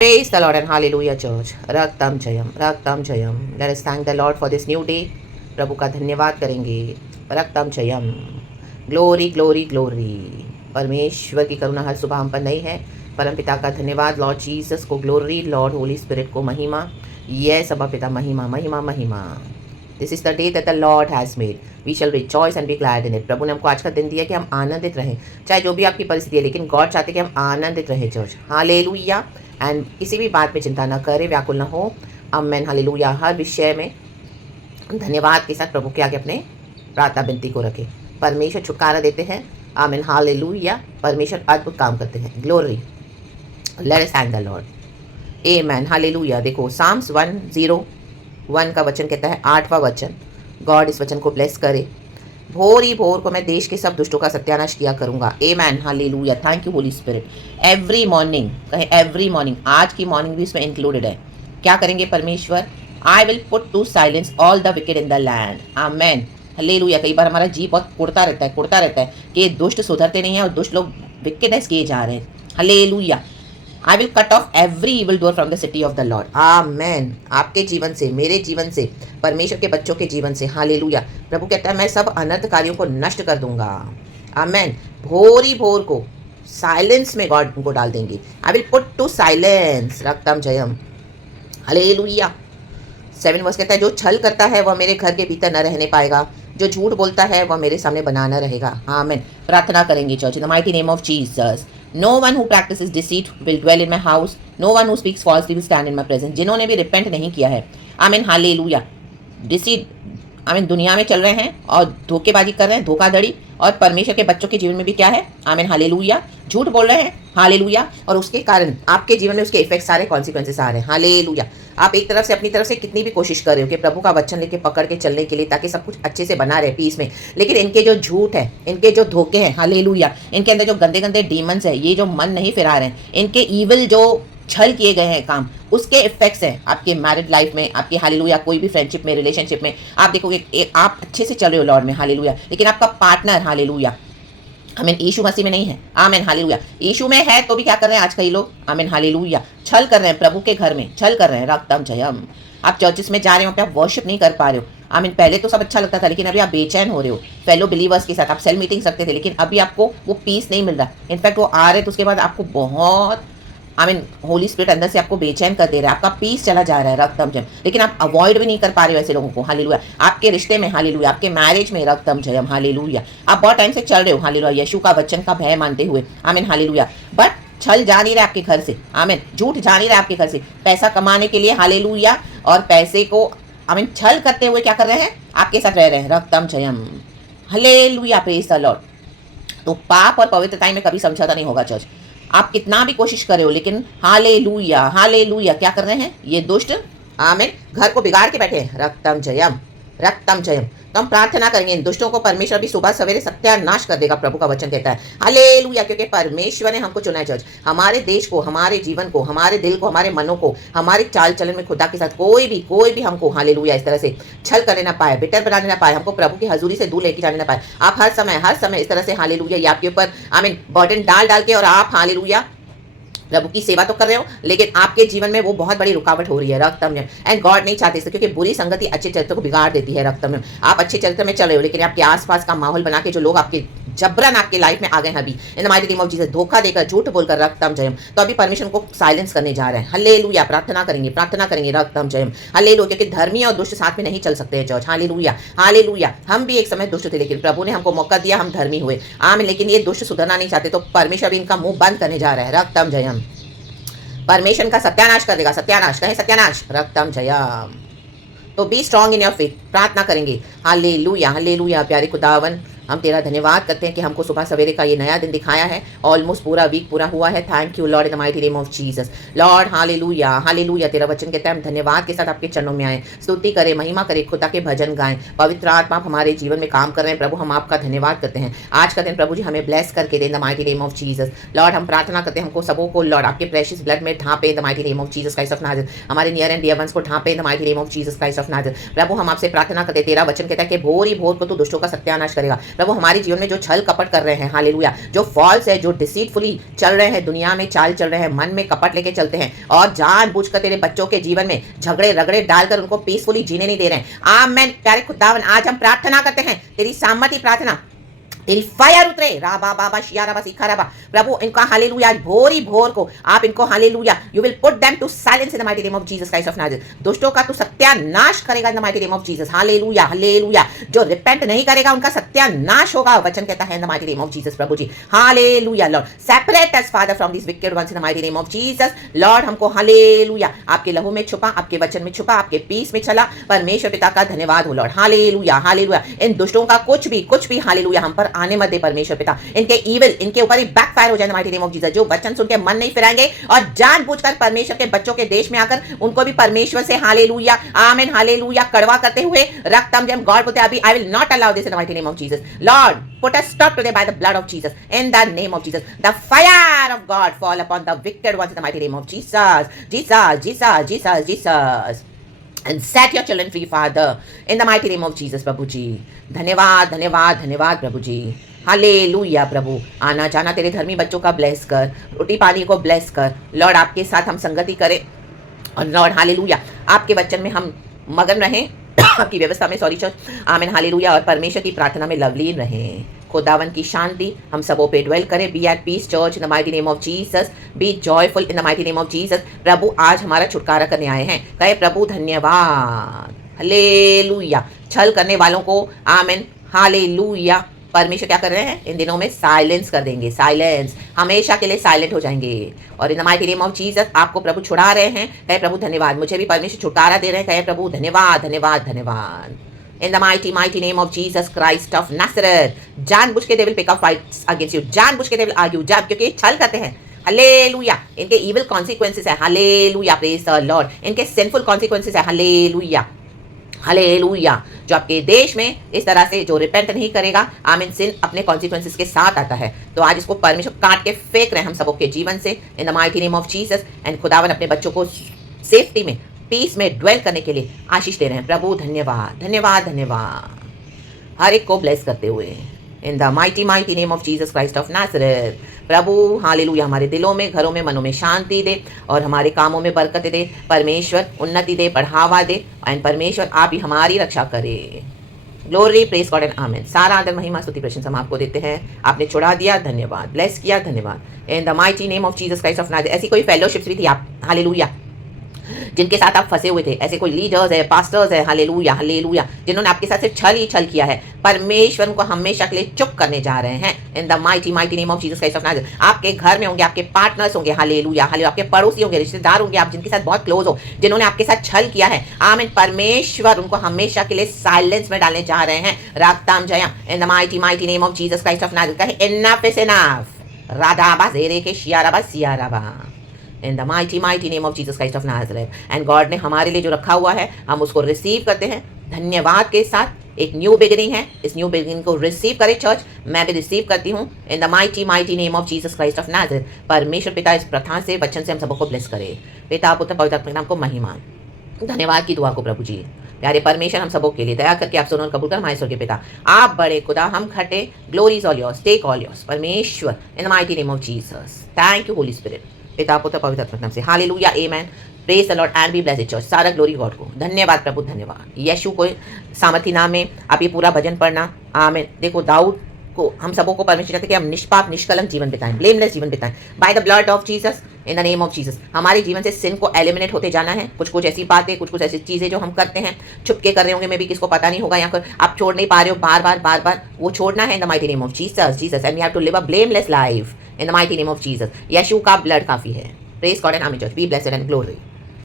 Praise the Lord and hallelujah church. Raktam Jayam, Raktam Jayam. Let us thank the Lord for this new day. प्रभु का धन्यवाद करेंगे. रक्तम जयम. Glory glory glory. परमेश्वर की करुणा हर सुबह हम पर नई है. परम पिता का धन्यवाद. लॉर्ड जीसस को ग्लोरी. लॉर्ड होली स्पिरिट को महिमा. यस अबा पिता महिमा महिमा महिमा. This is the day that the Lord has made. We shall rejoice and be glad in it. प्रभु ने हमको आज का दिन दिया कि हम आनंदित रहें, चाहे जो भी आपकी परिस्थिति है, लेकिन गॉड चाहते कि हम आनंदित रहें चर्च. हालेलुया. एंड किसी भी बात में चिंता न करें, व्याकुल न हो. आमेन. हालेलुया. हर विषय में धन्यवाद के साथ प्रभु के आगे अपने प्रार्थना विनती को रखें. परमेश्वर छुटकारा देते हैं. आमेन. हालेलुया. परमेश्वर अद्भुत काम करते हैं. Glory. Let us thank the Lord. Amen. Hallelujah. देखो साम्स 1:01 का वचन कहता है, 8वां वचन. गॉड इस वचन को ब्लेस करे. भोर ही भोर को मैं देश के सब दुष्टों का सत्यानाश किया करूंगा. Amen. Hallelujah. Thank you Holy Spirit. Every morning कहें, एवरी मॉर्निंग. आज की मॉर्निंग भी इसमें इंक्लूडेड है. क्या करेंगे परमेश्वर? I will put to silence all the wicked in the land. Amen. Hallelujah. कई बार हमारा जी बहुत कुड़ता रहता है कि ये दुष्ट सुधरते नहीं है और दुष्ट लोग विकेडनेस किए जा रहे हैं. Hallelujah. I will cut off every evil door from the city of the Lord. Amen. आपके जीवन से, मेरे जीवन से, परमेश्वर के बच्चों के जीवन से. हालेलुया. प्रभु कहता है मैं सब अनर्थकारियों को नष्ट कर दूंगा. आमेन. भोर ही भोर को साइलेंस में गॉड उनको डाल देंगे. I will put to silence. रक्तम जयम. हालेलुया. 7 वर्ष कहता है, जो छल करता है वह मेरे घर के भीतर न रहने पाएगा, जो झूठ बोलता है वह मेरे सामने बना न रहेगा. आमेन. प्रार्थना करेंगे church. In the mighty name of Jesus. No one who practices deceit will dwell in my house. No one who speaks falsely will stand in my presence. जिन्होंने भी रिपेंट नहीं किया है. आमीन. हालेलुया. डिसीट आमीन दुनिया में चल रहे हैं और धोखेबाजी कर रहे हैं, धोखाधड़ी, और परमेश्वर के बच्चों के जीवन में भी क्या है? आमीन. हालेलुया. झूठ बोल रहे हैं. हालेलुया. और उसके कारण आपके जीवन में उसके इफेक्ट सारे कॉन्सिक्वेंसेस आ रहे हैं. हालेलुया. आप एक तरफ से अपनी तरफ से कितनी भी कोशिश कर रहे हो कि प्रभु का वचन लेके पकड़ के चलने के लिए, ताकि सब कुछ अच्छे से बना रहे पीस में, लेकिन इनके जो झूठ है, इनके जो धोखे हैं, हालेलुया, इनके अंदर जो गंदे गंदे डीमंस है, ये जो मन नहीं फिरा रहे हैं, इनके ईविल जो छल किए गए हैं काम, उसके इफेक्ट्स हैं आपके मैरिड लाइफ में, आपकी हालेलुया कोई भी फ्रेंडशिप में, रिलेशनशिप में. आप देखोगे आप अच्छे से चल रहे हो लॉर्ड में, हालेलुया, लेकिन आपका पार्टनर हालेलुया आमीन यीशु मसीह में नहीं है. आमीन. हालेलुया. यीशु में है तो भी क्या कर रहे हैं आज कई लोग? आमीन. हालेलुया. छल कर रहे हैं प्रभु के घर में, छल कर रहे हैं. रक्तम जयम. आप चर्चिस में जा रहे हो, पे आप वर्शिप नहीं कर पा रहे हो. आमीन. पहले तो सब अच्छा लगता था, लेकिन अभी आप बेचैन हो रहे हो. फेलो बिलीवर्स के साथ आप सेल मीटिंग सकते थे, लेकिन अभी आपको वो पीस नहीं मिल रहा. इनफैक्ट वो आ रहे तो उसके बाद आपको बहुत आमीन होली स्पिरिट अंदर से आपको बेचैन कर दे रहा है. आपका पीस चला जा रहा है. रक्तम जयम. लेकिन आप अवॉइड भी नहीं कर पा रहे हो ऐसे लोगों को. हालेलुया. आपके रिश्ते में, हालेलुया, आपके मैरिज में, रक्तम जयम. हालेलुया. आप बहुत टाइम से चल रहे हो, हालेलुया, यीशु का वचन का भय मानते हुए. आमीन. हालेलुया. बट छल जा नहीं रहा आपके घर से. आमीन. झूठ जा नहीं रहा आपके घर से. पैसा कमाने के लिए, हालेलुया, और पैसे को आमीन छल करते हुए क्या कर रहे हैं? आपके साथ रह रहे हैं. रक्तम जयम. हालेलुया. Praise the Lord. तो पाप और पवित्रता में कभी समझौता नहीं होगा चर्च. आप कितना भी कोशिश कर रहे हो, लेकिन हालेलुया, हालेलुया, क्या कर रहे हैं ये दुष्ट? आमीन. घर को बिगाड़ के बैठे हैं. रक्तम जयम. रक्तम जयम. तो हम प्रार्थना करेंगे, इन दुष्टों को परमेश्वर भी सुबह सवेरे सत्यानाश कर देगा. प्रभु का वचन कहता है. हालेलुया. क्योंकि परमेश्वर ने हमको चुना है चर्च. हमारे देश को, हमारे जीवन को, हमारे दिल को, हमारे मनों को, हमारे चाल चलन में खुदा के साथ कोई भी हमको हालेलुया इस तरह से छल करने ना पाए, बिटर बनाने ना पाए, हमको प्रभु की हजूरी से दूर लेके जाने ना पाए. आप हर समय इस तरह से हालेलुया ये आपके ऊपर आमीन बर्डन डाल के, और आप हालेलुया प्रभु की सेवा तो कर रहे हो, लेकिन आपके जीवन में वो बहुत बड़ी रुकावट हो रही है. रक्तम में एंड गॉड नहीं चाहते इससे, क्योंकि बुरी संगति अच्छे चरित्र को बिगाड़ देती है. रक्तम में आप अच्छे चरित्र में चल रहे हो, लेकिन आपके आसपास का माहौल बना के जो लोग आपके जबरन आपके लाइफ में आ गए हैं अभी, इन the mighty name of Jesus, धोखा देकर, झूठ बोलकर, रक्तम जयम, तो अभी परमेश्वर को साइलेंस करने जा रहे हैं. हालेलुया. प्रार्थना करेंगे. रक्तम जयम. हालेलुया. क्योंकि धर्मी और दुष्ट साथ में नहीं चल सकते हैं चर्च. हालेलुया. हालेलुया. हम भी एक समय दुष्ट थे, लेकिन प्रभु ने हमको मौका दिया, हम धर्मी हुए. आमीन. लेकिन ये दुष्ट सुधरना नहीं चाहते, तो परमेश्वर भी इनका मुंह बंद करने जा रहा है. रक्तम जयम. परमेश्वर का सत्यानाश कर देगा. सत्यानाश कहे, सत्यानाश. रक्तम जयम. तो be strong in your faith. प्रार्थना करेंगे. हालेलुया. हालेलुया. प्यारे खुदावन, हम तेरा धन्यवाद करते हैं कि हमको सुबह सवेरे का ये नया दिन दिखाया है. ऑलमोस्ट पूरा वीक पूरा हुआ है. Thank you Lord in the mighty name of Jesus. Lord hallelujah. Hallelujah. तेरा वचन कहता है हम धन्यवाद के साथ आपके चरणों में आए, स्तुति करें, महिमा करें, खुदा के भजन गाएं. पवित्र आत्मा आप हमारे जीवन में काम कर रहे हैं प्रभु, हम आपका धन्यवाद करते हैं. आज का दिन प्रभु जी हमें ब्लेस करके दे in the mighty name of Jesus. Lord हम प्रार्थना करते हैं, हमको सबों को लॉर्ड आपके प्रेशियस ब्लड में ढांपे in the mighty name of Jesus Christ of Nazareth. हमारे नियर एंड डियर वंस को ढांपे in the mighty name of Jesus Christ of Nazareth. प्रभु हम आपसे प्रार्थना करते, तेरा वचन कहता है कि भोर ही भोर को तू दुष्टों का सत्यानाश करेगा. प्रभु हमारे जीवन में जो छल कपट कर रहे हैं, हालेलुया, जो फॉल्स है, जो डिसीटफुली चल रहे हैं, दुनिया में चाल चल रहे हैं, मन में कपट लेके चलते हैं और जानबूझकर तेरे बच्चों के जीवन में झगड़े रगड़े डालकर उनको पीसफुली जीने नहीं दे रहे हैं। आमीन। प्यारे खुदावन, आज हम प्रार्थना करते हैं, तेरी सामर्थी प्रार्थना, तेरी फायर उतरे, राबा बाबा शियाराबा सिखाराबा। प्रभु इनका हालेलुया भोरी भोर को आप इनको hallelujah, you will put them to silence in the mighty name of Jesus Christ of Nazareth. दुष्टों का तू सत्यानाश करेगा in the mighty name of Jesus. Hallelujah hallelujah. जो रिपेंट नहीं करेगा उनका सत्यानाश होगा, वचन कहता है in the mighty name of Jesus. प्रभु जी hallelujah. Lord separate us father from this wicked ones in the mighty name of Jesus. Lord हमको हालेलुया आपके लहू में छुपा, आपके वचन में छुपा, आपके पीस में चला। परमेश्वर पिता का धन्यवाद हो लॉर्ड। Hallelujah hallelujah. इन दुष्टों का कुछ भी हालेलुया हम पर आने मत दे परमेश्वर पिता। इनके ईविल इनके ऊपर ही बैकफायर हो जाए माइटी नेम ऑफ जीसस। जो वचन सुन के मन नहीं फिराएंगे और जानबूझकर परमेश्वर के बच्चों के देश में आकर उनको भी परमेश्वर से हालेलुया आमीन हालेलुया कड़वा करते हुए रक्तम जम गॉड बोलते अभी I will not allow this in the mighty name of Jesus. Lord put a stop today by the blood of Jesus in the name of Jesus. The fire of God fall upon the wicked ones in the mighty name of Jesus. Jesus Jesus Jesus Jesus. And set your children free, Father, in the mighty name of Jesus. प्रभु जी धन्यवाद धन्यवाद धन्यवाद प्रभु जी। Hallelujah. प्रभु आना जाना तेरे धर्मी बच्चों का ब्लेस कर, रोटी पानी को ब्लेस कर। लॉर्ड आपके साथ हम संगति करें और लॉर्ड हालेलुया आपके वचन में हम मगन रहें, आपकी व्यवस्था में सॉरी चर्च आमीन हालेलुया, और परमेश्वर की प्रार्थना में लवलीन रहें। खुदावन की शांति हम सबों पे ड्वेल करे। Be at peace church in the mighty name of Jesus. Be joyful in the mighty name of Jesus. प्रभु आज हमारा छुटकारा करने आए हैं, कहे प्रभु धन्यवाद। हालेलुया। छल करने वालों को आमीन हालेलुया परमेश्वर क्या कर रहे हैं इन दिनों में? साइलेंस कर देंगे। साइलेंस, हमेशा के लिए साइलेंट हो जाएंगे। और इन the mighty name of Jesus आपको प्रभु छुड़ा रहे हैं, कहे प्रभु धन्यवाद। मुझे भी परमेश्वर छुटकारा दे रहे हैं, कहे प्रभु धन्यवाद धन्यवाद धन्यवाद। In the mighty name of Jesus Christ of Nazareth. जानबूझ के they will pick up fights against you. जानबूझ के they will argue, क्योंकि छल करते हैं। हालेलुया। इनके evil consequences है। Hallelujah praise the Lord। इनके sinful consequences है। Hallelujah hallelujah. जो आपके देश में इस तरह से जो रिपेंट नहीं करेगा आमीन सिन अपने कॉन्सिक्वेंसेस के साथ आता है, तो आज इसको परमेश्वर काट के फेंक रहे हैं हम सबों के जीवन से इन the mighty name of Jesus. And खुदावन अपने बच्चों को सेफ्टी में पीस में ड्वेल करने के लिए आशीष दे रहे हैं। प्रभु धन्यवाद धन्यवाद धन्यवाद। हर एक को ब्लेस करते हुए इन the mighty name of Jesus Christ of Nazareth. Prabhu hallelujah हमारे दिलों में, घरों में, मनों में शांति दे और हमारे कामों में बरकत दे। परमेश्वर उन्नति दे, बढ़ावा दे। एंड परमेश्वर आप ही हमारी रक्षा करे। ग्लोरी प्रेस गॉड एंड आमेन। सारा आदर महिमा स्तुति प्रशंसा हम आपको देते हैं। आपने छुड़ा दिया, धन्यवाद। ब्लेस किया, धन्यवाद। इन the mighty name of Jesus Christ of Nazareth. ऐसी कोई फेलोशिप्स भी थी आप हालेलुया जिनके साथ आप फंसे हुए थे, ऐसे कोई लीडर्स है, पास्टर्स है हालेलुया हालेलुया, जिन्होंने आपके साथ सिर्फ छल ही छल किया है, परमेश्वर उनको हमेशा के लिए चुप करने जा रहे हैं इन the mighty name of Jesus Christ of Nazareth. आपके घर में होंगे, आपके पार्टनर्स होंगे हालेलुया हालेलुया, आपके पड़ोसी होंगे, रिश्तेदार होंगे, आप जिनके साथ बहुत क्लोज हो, जिन्होंने आपके साथ छल किया है आमीन, परमेश्वर उनको हमेशा के लिए साइलेंस में डालने जा रहे हैं। रागताम जया in the mighty name of Jesus Christ of Nazareth. कहे इनफ इज इनफ। राधाबा जेरे के शियाराबा सियाराबा in the mighty name of Jesus Christ of Nazareth. And God ने हमारे लिए जो रखा हुआ है हम उसको रिसीव करते हैं धन्यवाद के साथ। एक न्यू बिगिनिंग है, इस न्यू बिगिनिंग को रिसीव करें चर्च। मैं भी रिसीव करती हूँ इन the mighty name of Jesus Christ of Nazareth. परमेश्वर पिता इस प्रथा से वचन से हम सबको ब्लेस करे। पिता पुत्र पवित्र आत्मा के नाम को महिमा। धन्यवाद की दुआ को प्रभु जी। प्यारे परमेश्वर हम सबों के लिए दया करके आप सुनो और कबूल कर हमारे स्वर्गीय पिता। आप बड़े खुदा, हम खटे। Glories all yours, take all yours परमेश्वर in the mighty name of Jesus. Thank you Holy Spirit. पिता पुत्र पवित्र आत्मा के नाम से hallelujah amen. Praise the Lord and be blessed church. सारा ग्लोरी गॉड को। धन्यवाद प्रभु धन्यवाद। यीशु को सामर्थी नाम में आप ये पूरा भजन पढ़ना आमेन। देखो दाऊद को हम सबों को परमेश्वर चाहते कि हम निष्पाप निष्कलंक जीवन बिताएं, ब्लेमलेस जीवन बिताएं by the blood of Jesus in the name of Jesus. हमारे जीवन से सिन को एलिमिनेट होते जाना है। कुछ ऐसी बातें, कुछ ऐसी चीज़ें जो हम करते हैं छुपके कर रहे होंगे, मे भी किसको पता नहीं होगा, यहाँ पर आप छोड़ नहीं पा रहे हो, बार बार वो छोड़ना है in the mighty name of Jesus and we have to live a blameless life in the mighty name of Jesus. यीशु का ब्लड काफ़ी है। Praise God and amen church. Be blessed and glory.